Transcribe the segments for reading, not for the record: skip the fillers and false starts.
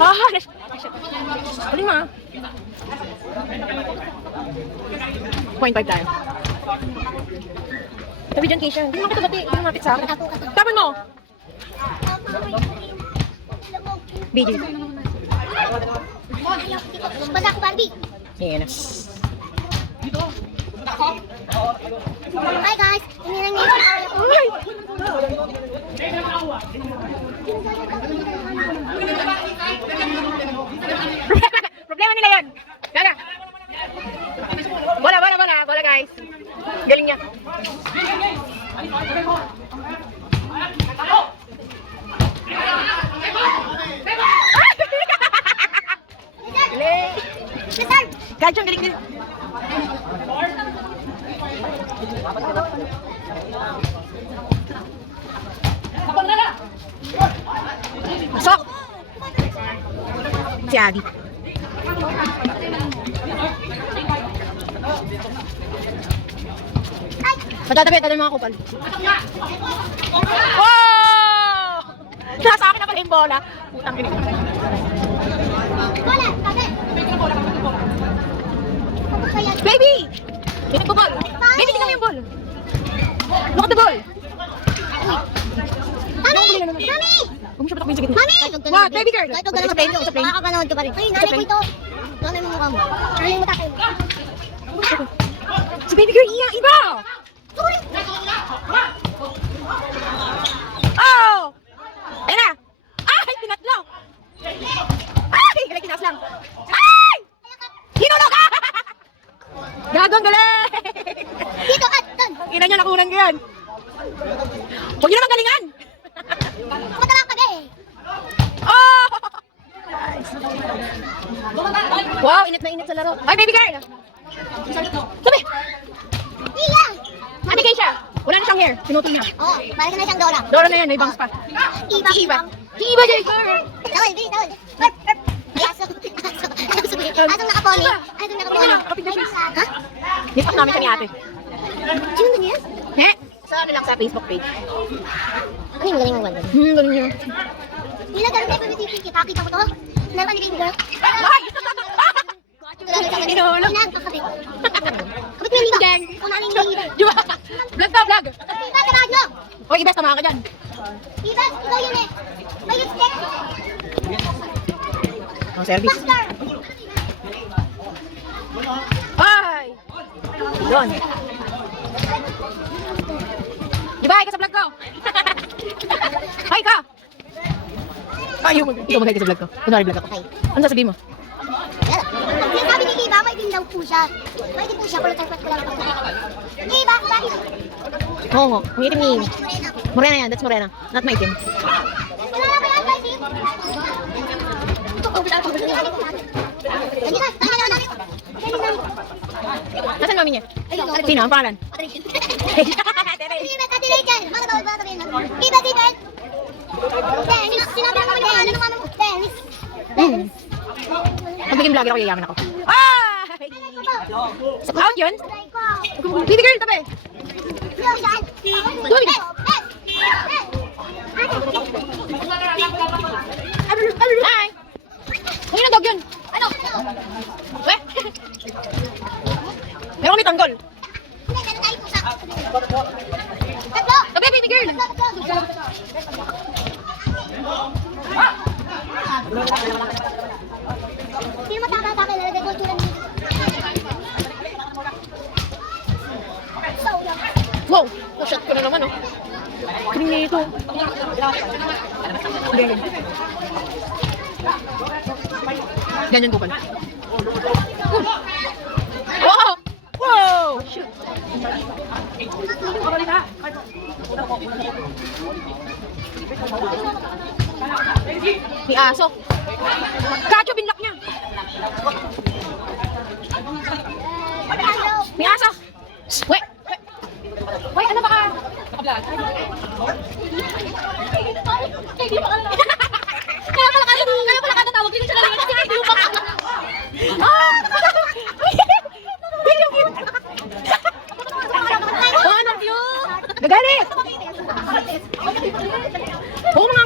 Ah, lima. 0.5 tayo. Sabi dyan, Keisha. Hindi naman kita bati. Hindi lumapit sa akin. Tapon mo! BJ. Basta ako, Barbie. Ayan na. Hi guys! Hindi lang Uy! Problema nila yan. Gana. Bola guys. Galing niya. Guys, yung galing din. Pasok! Si Adi. Patatabi ng mga kupal. Wow! Nasa akin na pala yung bola. Putang ina. Bola! Tabi! Baby! Tingnan ko ball. Baby, tingnan mo yung ball. Look at the ball. Mami! Mami! Huwag mo siya patakbo yung sigit. Mami! What? Baby girl? Kahit huwag ka naman plane. Makakapanood ka pa rin. Ay, nanay ko ito. Nanay mo mukha mo. Nanay mo takin. Si baby girl, iba! Oh! Ayan na! Ay! Pinatlo! Ay! Galing kinas lang! Ay! Hinulog ka! Gagong galing! Dito at doon. Ina niya, nakunan ko yan. Huwag niyo naman galingan! Matala ka eh. Oh! Wow, init na init sa laro. Ay, baby girl! Sabi! Iya! Ate Keisha! Wala na siyang hair. Pinutol niya. Oo, parang na siyang Dora. Dora na yan, may bangs pa. Iba. Iba! Iba, Jay girl! Tawal, bili, tawal. Asong nakaponi. Asong nakaponi. Kapit na siya. Ha? Nipak namin siya ni ate. Sino ba niya? He? Sa ano lang sa Facebook page. Ano yung magaling magwanda? Galing niya. Nilagay tayo pa yung kita. Kita ko to. Nalaman ni baby girl. Ay! Tinulog. Nagkakabit. Kapit mo yung liba. Gang. Unahin yung liba. Diba? Vlog ka, vlog. Iba, tabahan nyo. Hoy, ibes, tama ka dyan. Iba, ikaw yun eh. May yung stick. Ang service. Master. Ay! Doon. Diba, hi ka sa vlog ko. Hi ka! Ayaw mo. Ikaw mag-hi ka sa vlog ko. Kunwari vlog ako. Ano sasabihin mo? Sinasabi ni Iba, may din daw po siya. May din po siya, pero type ko lang ito. Iba, bakit? Oo nga. Ang itim ni Morena yan. That's Morena. Not my itim. Kilala ko yan, guys, eh. Nandiyan na, tama na namin. Nasaan mami niya? Sino? Ang pangalan? Iba, Kati Rachel. Mga tawag ba sabihin mo? Iba, si Ben. Dennis. Sinabi mo naman yung ano ng mama mo. Dennis. Dennis. Pag naging vlogger ako, yayaman ako. Ah! Sa out yun? Baby girl, tabi! Uy! Hi! Uy, na dog yun! Ano? Weh! Meron kami tanggol. Hindi, meron tayong pusa. Tatlo! Tabi, baby girl! Sino matama sa akin? Lalagay ko tulad dito. So, yan. Wow! Na-shot ko na naman, oh. Kring nito. Ganyan ko pala. Wow! Wow! Shoot! May aso. Kacho, binlock niya. May aso. Wait! Wait, ano ba ka? Kaya pala ka natawag din siya na lang kasi hindi mo baka. Ah! Oh, ano cute! Gagalit! Oo mga...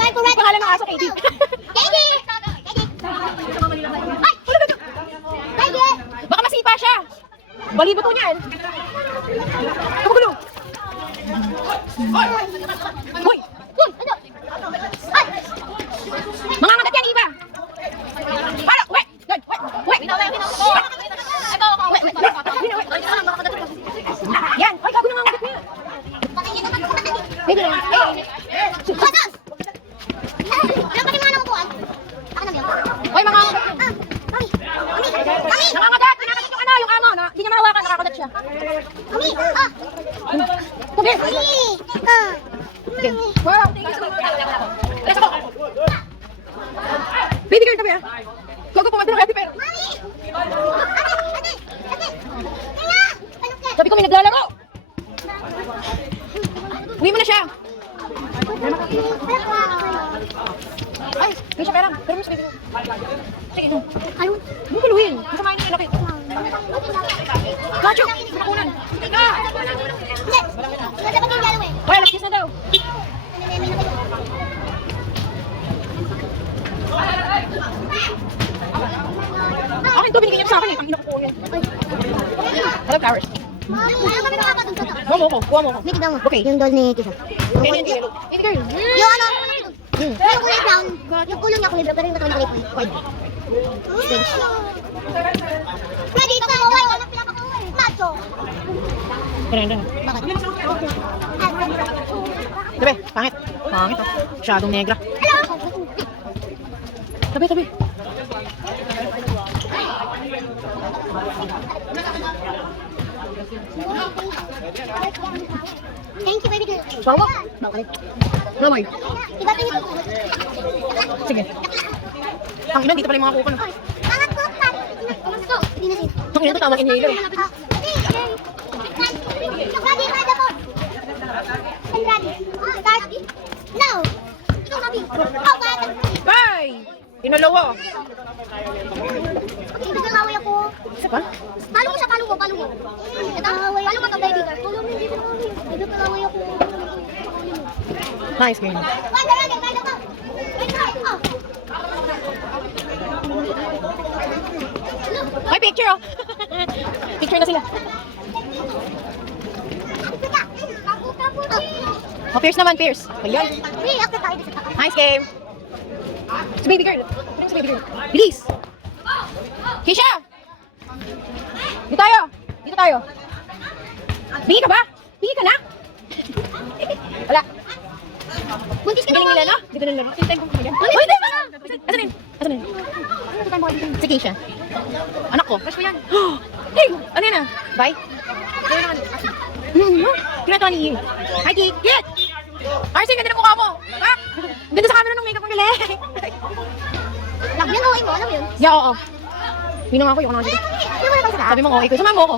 Time for red. Pangalan ng aso, Katie. Balido to niyan. Kamugulo. Hoy! Uy, ano? Ay! Mga ngagat yan, iba! Para! Wait! Wait! Wait! Yan! Ay, gago na nga ngagat niya! Dito na. Batas! Ilang pa rin mga nakukuhan? Ako na ba? Hoy, mga ngagat! Mami! Mami! Mami! Nangangagat! Nangangagat yung ano, yung amo. Hindi niya mahawakan, nakakagat siya. Mami! Ah! Sige! Mami! Ah! Sige. Wow! Thank you so much. Alas ako! Baby girl, tabi ah! Gogo, pumatay ng Ate Pero. Mami! Ate! Ate! Ate! Kaya! Panukyan! Sabi ko may naglalaro! Uwi mo na siya! Ay, may siya pera. Pero mo sa baby girl. Sige, no. Ano? Hindi ko luhin. Masamahin niya yung laki. Gacho! Makunan! Tika! Hindi! Hindi dapat yung galaw eh. Hoy, alas 10 na daw. Akin to, binigyan niya to sa akin eh. Pang ina ko po yan. Hello, flowers. Mami! Ano kami makakatong sa Kuha mo ko, kuha mo ko. May tignan mo. Okay. Yung doll ni Tisa. Ganyan yung yellow. Baby girl. Yung ano? Pero yung kulay brown. Yung ulo niya kulay brown. Pero yung katawan niya kulay white. Pwede ito. Wala pinapakawal. Macho. Ganda. Bakit? Tabi, pangit. Pangit oh. Masyadong negra. Hello? Tabi, tabi. Thank you, baby girl. Bawa. Bakit? Namoy. Iba ito yung Sige. Ang ina, dito pala yung mga kuko. mga kupat. Hindi na siya. Ang ina, tamang inhaler. Ready, ready po. I'm ready. Start. No. Ikaw, Mami. Oh, bata. Bye! Tinalawa. Ito ang away ako. Isa pa? Palo mo siya, palo mo, palo mo. Ito, palo mo to, baby girl. Palo mo, dito. Ito ang away ako. Nice game. Ready, ready, ready po. Oh. Ay, picture oh. Picture na sila. Oh, Pierce naman, Pierce. Ayan. Hey, ako tayo dito sa taas. Nice game. Si baby girl. Ano si baby girl? Bilis. Keisha! Dito tayo. Dito tayo. Bingi ka ba? Bingi ka na? Wala. Buntis ka na, Galing nila, no? Dito na laro. Sintay ko kumagyan. Uy, di ba? Asan yun? Asan yun? Si Keisha. Anak ko. Crush ko yan. Hey! Ano yun ah? Bye? Kinatawa ni Ian. Hi, Kik! Kit! Arce, ganda ng mukha mo! Ha? Ganda sa camera ng makeup ng galing. Lang, yung away mo, alam mo yun? Yeah, oo. Minong ako, yung ako Hindi mo na pang sarap. Sabi mo, ikaw, samahan mo ako.